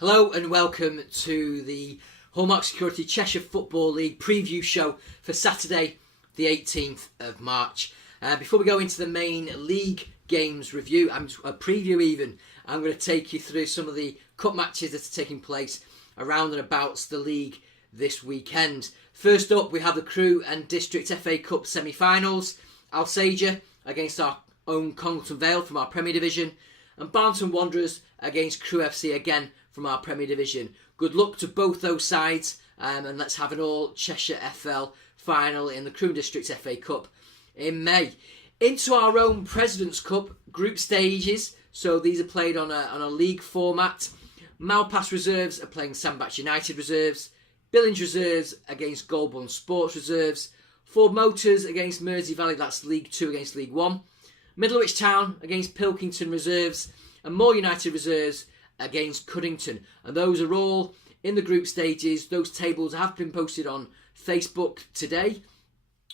Hello and welcome to the Hallmark Security Cheshire Football League preview show for Saturday the 18th of March. Before we go into the main league games review, a preview even, I'm going to take you through some of the cup matches that are taking place around and about the league this weekend. First up, we have the Crewe and District FA Cup semi-finals. Alsager against our own Congleton Vale from our Premier Division, and Barnton Wanderers against Crewe FC again from our Premier Division. Good luck to both those sides, and let's have an all Cheshire FL final in the Crewe District FA Cup in May. Into our own President's Cup group stages, so these are played on a league format. Malpass reserves are playing Sandbach United reserves, Billings reserves against Goulburn Sports reserves, Ford Motors against Mersey Valley, that's League 2 against League 1, Middlewich Town against Pilkington reserves, and Moore United reserves against Cuddington. And those are all in the group stages. Those tables have been posted on Facebook today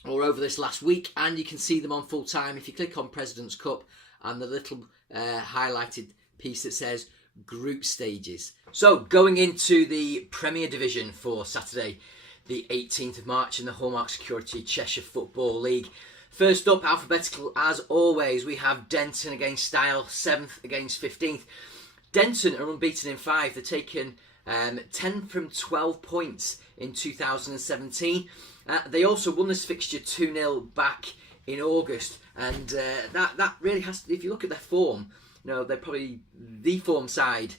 or over this last week, and you can see them on full time if you click on President's Cup and the little highlighted piece that says group stages. So going into the Premier Division for Saturday the 18th of March in the Hallmark Security Cheshire Football League. First up, alphabetical as always, we have Denton against Style, 7th against 15th. Denton are unbeaten in 5. They've taken 10 from 12 points in 2017. They also won this fixture 2-0 back in August. And that really has to, if you look at their form, they're probably the form side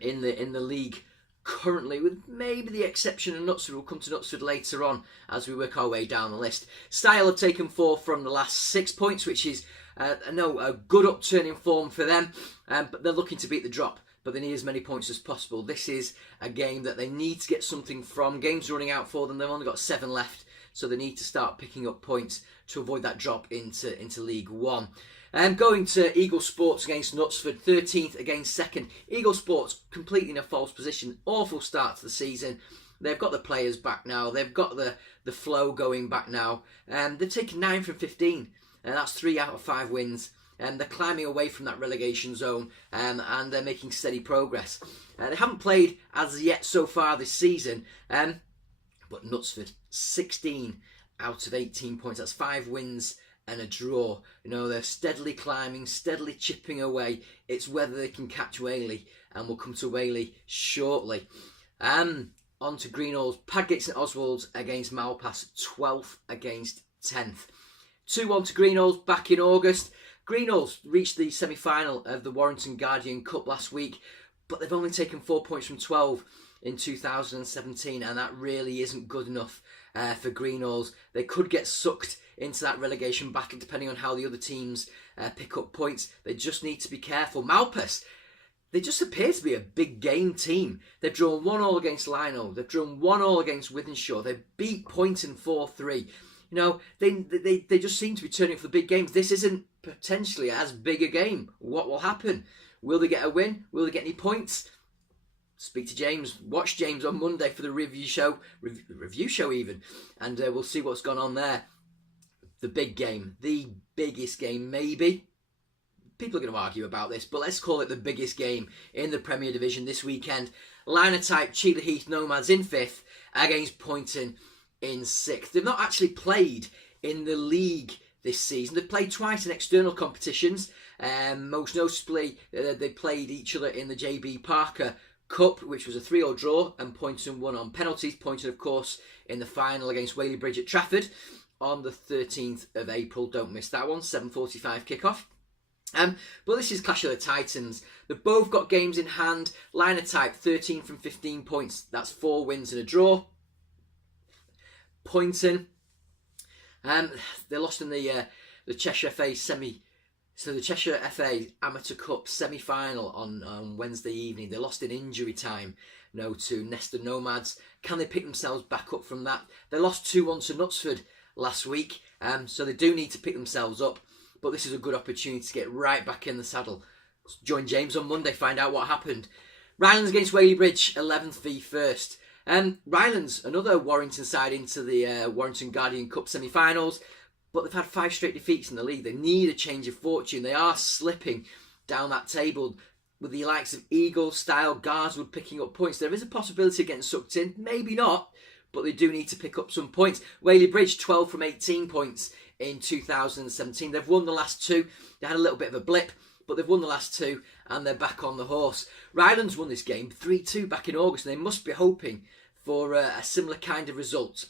in the league currently, with maybe the exception of Knutsford. We'll come to Knutsford later on as we work our way down the list. Style have taken 4 from the last 6 points, which is a good upturn in form for them, but they're looking to beat the drop, but they need as many points as possible. This is a game that they need to get something from. Games running out for them. They've only got 7 left, so they need to start picking up points to avoid that drop into League 1. Going to Eagle Sports against Knutsford, 13th against 2nd. Eagle Sports completely in a false position. Awful start to the season. They've got the players back now. They've got the flow going back now. They've taken 9 from 15. And that's 3 out of 5 wins. And they're climbing away from that relegation zone, and they're making steady progress. They haven't played as yet so far this season, but Knutsford, 16 out of 18 points. That's 5 wins and a draw. They're steadily climbing, steadily chipping away. It's whether they can catch Whaley, and we'll come to Whaley shortly. On to Greenhalls, Padgate St Oswald's against Malpass, 12th against 10th. 2-1 to Greenhalls back in August. Greenhalls reached the semi-final of the Warrington Guardian Cup last week, but they've only taken 4 points from 12 in 2017, and that really isn't good enough for Greenhalls. They could get sucked into that relegation battle depending on how the other teams pick up points. They just need to be careful. Malpass, they just appear to be a big game team. They've drawn 1-1 against Lino. They've drawn 1-1 against Wythenshawe. They beat Poynton 4-3. They just seem to be turning for the big games. This isn't potentially as big a game. What will happen? Will they get a win? Will they get any points? Speak to James. Watch James on Monday for the review show even, and we'll see what's gone on there. The big game, the biggest game maybe. People are going to argue about this, but let's call it the biggest game in the Premier Division this weekend. Linotype Cheetah Heath Nomads in 5th against Poynton in 6th. They've not actually played in the league this season. They've played twice in external competitions. Most notably, they played each other in the JB Parker Cup, which was a 3-3 draw, and Poynton won on penalties. Poynton, of course, in the final against Whaley Bridge at Trafford on the 13th of April. Don't miss that one. 7:45 kickoff. But this is Clash of the Titans. They've both got games in hand. Linotype, 13 from 15 points. That's 4 wins and a draw. Poynton, they lost in the Cheshire FA the Cheshire FA Amateur Cup semi-final on Wednesday evening. They lost in injury time, to Nesta Nomads. Can they pick themselves back up from that? They lost 2-1 to Knutsford last week, so they do need to pick themselves up. But this is a good opportunity to get right back in the saddle. Join James on Monday, find out what happened. Rylands against Whaley Bridge, 11th v 1st. Rylands, another Warrington side into the Warrington Guardian Cup semi-finals, but they've had 5 straight defeats in the league. They need a change of fortune. They are slipping down that table. with the likes of Eagle-style Guardswood picking up points, there is a possibility of getting sucked in. Maybe not, but they do need to pick up some points. Whaley Bridge, 12 from 18 points in 2017. They've won the last two. They had a little bit of a blip, but they've won the last two, and they're back on the horse. Rylands won this game 3-2 back in August, and they must be hoping for a similar kind of result.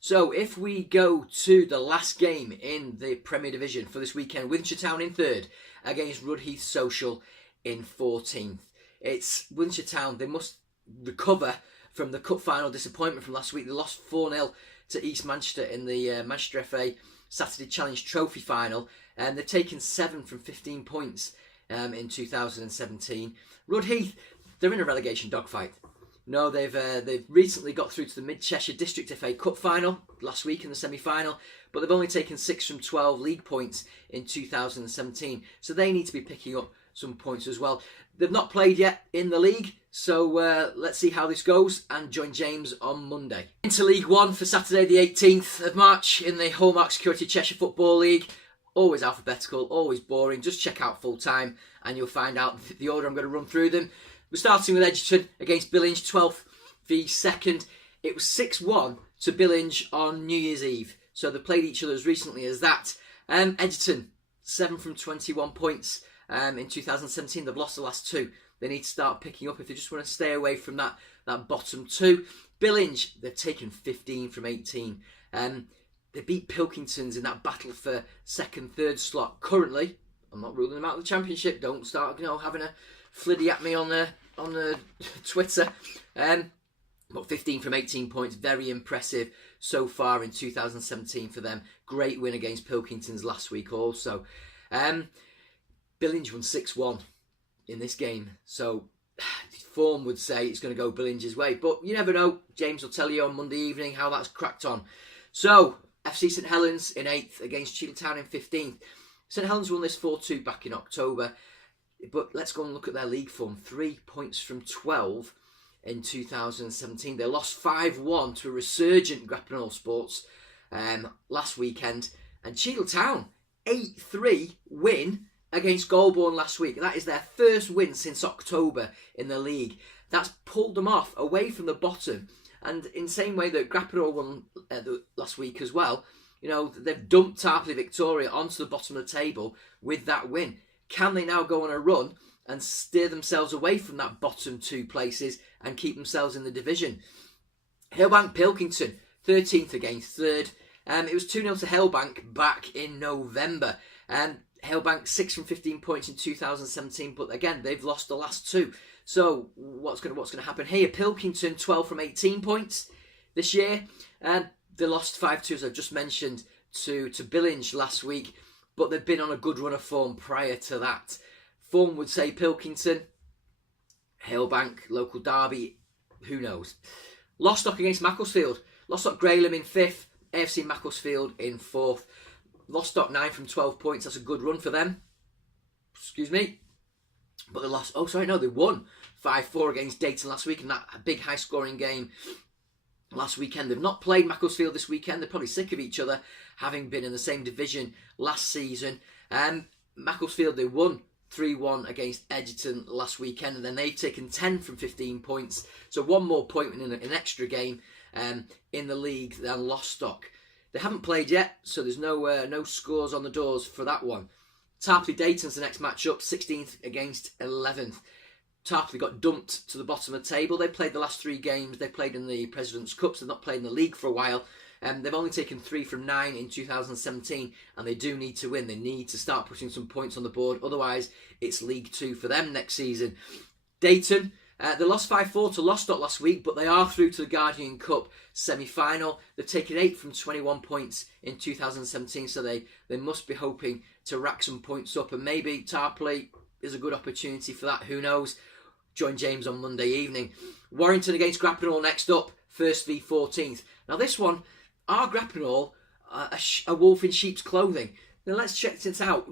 So if we go to the last game in the Premier Division for this weekend, Winchester Town in third against Rudheath Social in 14th. It's Winchester Town. They must recover from the cup final disappointment from last week. They lost 4-0 to East Manchester in the Manchester FA Saturday Challenge Trophy final, and they've taken 7 from 15 points in 2017. Rudheath, they're in a relegation dogfight. No, they've recently got through to the Mid-Cheshire District FA Cup final last week in the semi-final, but they've only taken 6 from 12 league points in 2017, so they need to be picking up some points as well. They've not played yet in the league, so let's see how this goes, and join James on Monday. Into League One for Saturday the 18th of March in the Hallmark Security Cheshire Football League. Always alphabetical, always boring. Just check out full time and you'll find out the order I'm going to run through them. We're starting with Edgerton against Billinge, 12th v 2nd. It was 6-1 to Billinge on New Year's Eve, so they played each other as recently as that. Edgerton, 7 from 21 points in 2017. They've lost the last two. They need to start picking up if they just want to stay away from that bottom two. Billinge, they've taken 15 from 18. They beat Pilkingtons in that battle for second, third slot. Currently, I'm not ruling them out of the Championship. Don't start, having a fliddy at me on the Twitter. But 15 from 18 points, very impressive so far in 2017 for them. Great win against Pilkingtons last week also. Billinge won 6-1 in this game, so form would say it's going to go Billinge's way, but you never know. James will tell you on Monday evening how that's cracked on. So, FC St Helens in 8th against Cheadle in 15th. St Helens won this 4-2 back in October, but let's go and look at their league form. 3 points from 12 in 2017. They lost 5-1 to a resurgent Grappenhall Sports last weekend, and Cheadle Town 8-3 win against Golborne last week. That is their first win since October in the league. That's pulled them off away from the bottom, and in the same way that Grappenhall won last week as well, they've dumped Tarpley Victoria onto the bottom of the table with that win. Can they now go on a run and steer themselves away from that bottom two places and keep themselves in the division? Hillbank Pilkington, 13th against 3rd. It was 2-0 to Hillbank back in November. Hillbank 6 from 15 points in 2017, but again, they've lost the last two. So what's going to happen here? Pilkington 12 from 18 points this year, and they lost 5-2, as I've just mentioned, to Billinge last week, but they've been on a good run of form prior to that. Form would say Pilkington, Hillbank, local derby, who knows. Lostock against Macclesfield. Lostock Graham in 5th, AFC Macclesfield in 4th. Lostock 9 from 12 points. That's a good run for them. Excuse me. But they lost. They won 5-4 against Dayton last week in that big high scoring game last weekend. They've not played Macclesfield this weekend. They're probably sick of each other, having been in the same division last season. Macclesfield, they won 3-1 against Edgerton last weekend, and then they've taken 10 from 15 points. So one more point in an extra game in the league than Lostock. They haven't played yet, so there's no scores on the doors for that one. Tarpley Dayton's the next match-up, 16th against 11th. Tarpley got dumped to the bottom of the table. They played the last 3 games. They played in the President's Cups. They've not played in the league for a while. They've only taken 3 from 9 in 2017, and they do need to win. They need to start putting some points on the board. Otherwise, it's League 2 for them next season. Dayton, they lost 5-4 to Lostock last week, but they are through to the Guardian Cup semi-final. They've taken 8 from 21 points in 2017, so they must be hoping to rack some points up, and maybe Tarpley is a good opportunity for that. Who knows? Join James on Monday evening. Warrington against Grappenhall next up, 1st v 14th. Now this one, are Grappenhall a wolf in sheep's clothing? Now let's check this out.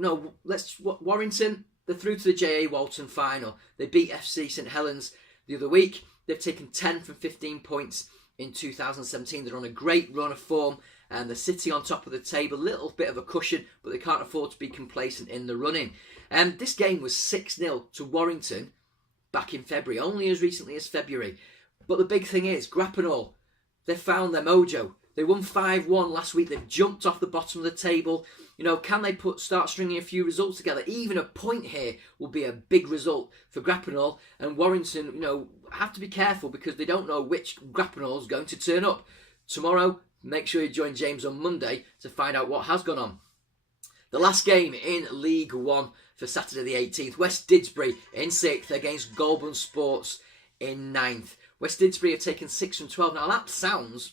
Warrington, they're through to the J.A. Walton final. They beat FC St Helens the other week. They've taken 10 from 15 points in 2017. They're on a great run of form, and they're sitting on top of the table. A little bit of a cushion, but they can't afford to be complacent in the running. This game was 6-0 to Warrington back in February, only as recently as February. But the big thing is, Grappenhall, they found their mojo. They won 5-1 last week. They've jumped off the bottom of the table. Can they start stringing a few results together? Even a point here will be a big result for Grappenhall. And Warrington, have to be careful because they don't know which Grappenhall is going to turn up. Tomorrow, make sure you join James on Monday to find out what has gone on. The last game in League One for Saturday the 18th, West Didsbury in 6th against Goulburn Sports in 9th. West Didsbury have taken 6 from 12. Now that sounds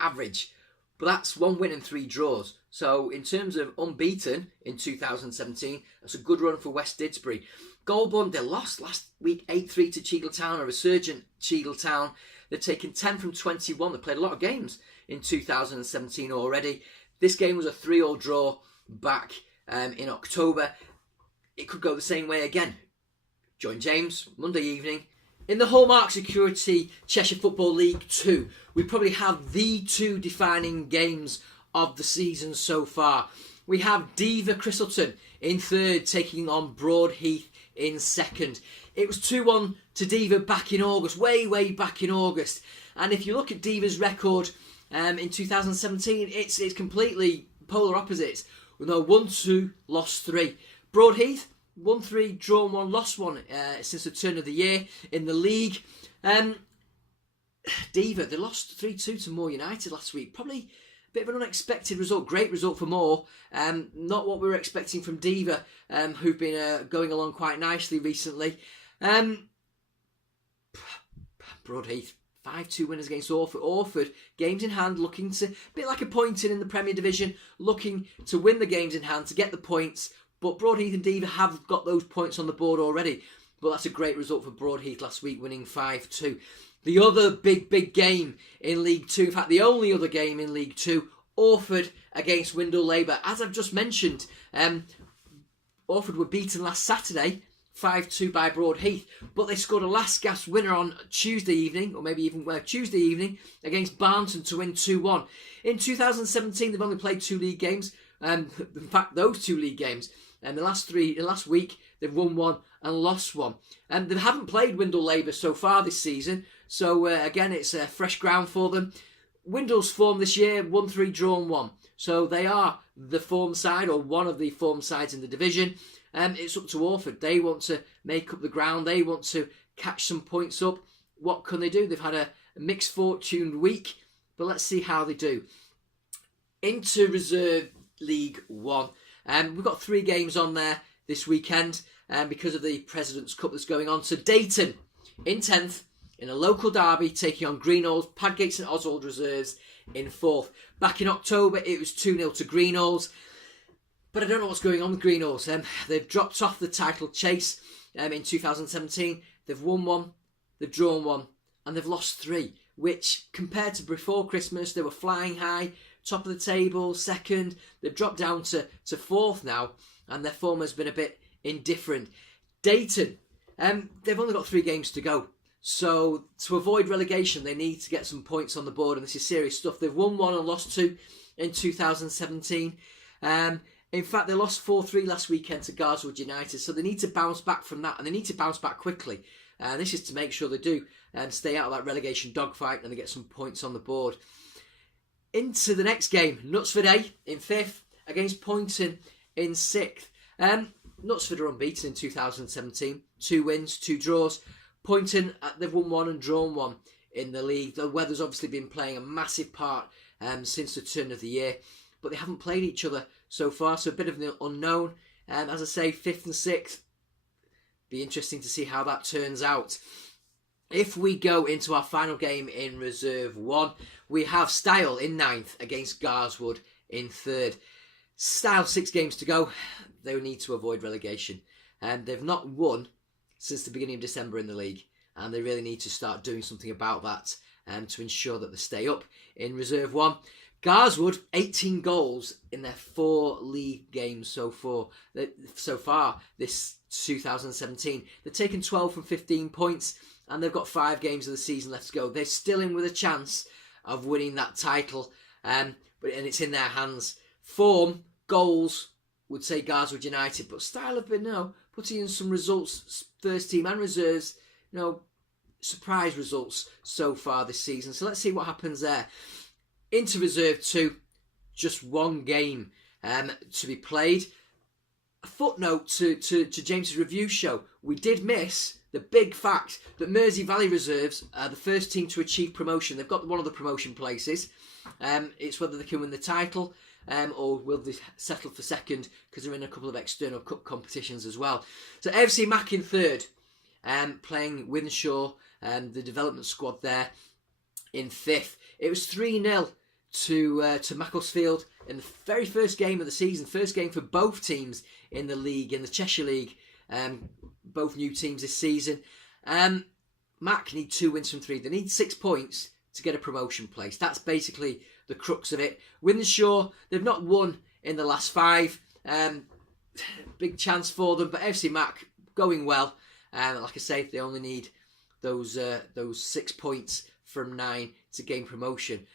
average, but that's 1 win and 3 draws. So in terms of unbeaten in 2017, that's a good run for West Didsbury. Goulburn, they lost last week 8-3 to Cheadle-town, a resurgent Cheadle-town. They've taken 10 from 21. They've played a lot of games in 2017 already. This game was a 3-3 draw back in October. It could go the same way again. Join James Monday evening. In the Hallmark Security Cheshire Football League 2, we probably have the 2 defining games of the season so far. We have Diva Christleton in 3rd taking on Broadheath in 2nd. It was 2-1 to Diva back in August, way back in August. And if you look at Diva's record in 2017, it's completely polar opposites. With no 1-2, lost 3. Broadheath, 1-3, drawn 1, lost 1 since the turn of the year in the league. Diva, they lost 3-2 to Moore United last week. Probably a bit of an unexpected result. Great result for Moore. Not what we were expecting from Diva, who've been going along quite nicely recently. Broadheath, 5-2 winners against Orford. Orford, games in hand, looking to, a bit like a Poynton in the Premier Division, looking to win the games in hand, to get the points. But Broadheath and Diva have got those points on the board already. But that's a great result for Broadheath last week, winning 5-2. The other big game in League 2, in fact, the only other game in League 2, Orford against Windle Labour. As I've just mentioned, Orford were beaten last Saturday 5-2 by Broadheath, but they scored a last gasp winner on Tuesday evening, or maybe even Tuesday evening, against Barnton to win 2-1. In 2017, they've only played 2 league games. In fact, those 2 league games, and the last week, they've won 1 and lost 1. And they haven't played Windle Labour so far this season, so again, it's fresh ground for them. Windle's form this year, 1-3, drawn 1. So they are the form side, or one of the form sides in the division. It's up to Orford. They want to make up the ground. They want to catch some points up. What can they do? They've had a mixed fortune week, but let's see how they do. Into Reserve League 1. We've got 3 games on there this weekend because of the President's Cup that's going on. So Dayton in 10th in a local derby taking on Greenhalls. Padgate St Oswald Reserves in 4th. Back in October, it was 2-0 to Greenhalls. But I don't know what's going on with Greenhalls. They've dropped off the title chase in 2017. They've won 1, they've drawn 1, and they've lost 3. Which, compared to before Christmas, they were flying high, top of the table, 2nd. They've dropped down to 4th now, and their form has been a bit indifferent. Dayton, they've only got 3 games to go. So, to avoid relegation, they need to get some points on the board, and this is serious stuff. They've won 1 and lost 2 in 2017. In fact, they lost 4-3 last weekend to Garswood United, so they need to bounce back from that, and they need to bounce back quickly. This is to make sure they do and stay out of that relegation dogfight and they get some points on the board. Into the next game, Knutsford A in 5th against Poynton in 6th. Knutsford are unbeaten in 2017, 2 wins, 2 draws. Poynton, they've won 1 and drawn 1 in the league. The weather's obviously been playing a massive part since the turn of the year, but they haven't played each other so far, so a bit of an unknown. As I say, 5th and 6th. Be interesting to see how that turns out. If we go into our final game in Reserve 1, we have Style in 9th against Garswood in 3rd. Style, 6 games to go. They need to avoid relegation. They've not won since the beginning of December in the league, and they really need to start doing something about that to ensure that they stay up in Reserve 1. Garswood, 18 goals in their 4 league games so far this 2017. They've taken 12 from 15 points, and they've got 5 games of the season left to go. They're still in with a chance of winning that title, and it's in their hands. Form, goals, would say Garswood United, but Style have been putting in some results, first team and reserves, surprise results so far this season. So let's see what happens there. Into Reserve 2, just one game to be played. A footnote to James's review show, we did miss the big fact that Mersey Valley Reserves are the first team to achieve promotion. They've got one of the promotion places. It's whether they can win the title or will they settle for second, because they're in a couple of external cup competitions as well. So FC Mac in third, playing Winshaw, the development squad there in fifth. It was 3-0 to Macclesfield in the very first game of the season, first game for both teams in the league, in the Cheshire League, both new teams this season. Mac need 2 wins from 3. They need 6 points to get a promotion place. That's basically the crux of it. Winshaw, they've not won in the last 5. Big chance for them, but FC Mac going well. Like I say, they only need those 6 points from 9 to gain promotion.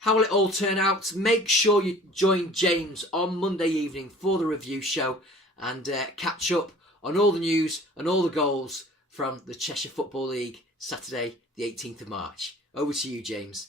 How will it all turn out? Make sure you join James on Monday evening for the review show and catch up on all the news and all the goals from the Cheshire Football League, Saturday the 18th of March. Over to you, James.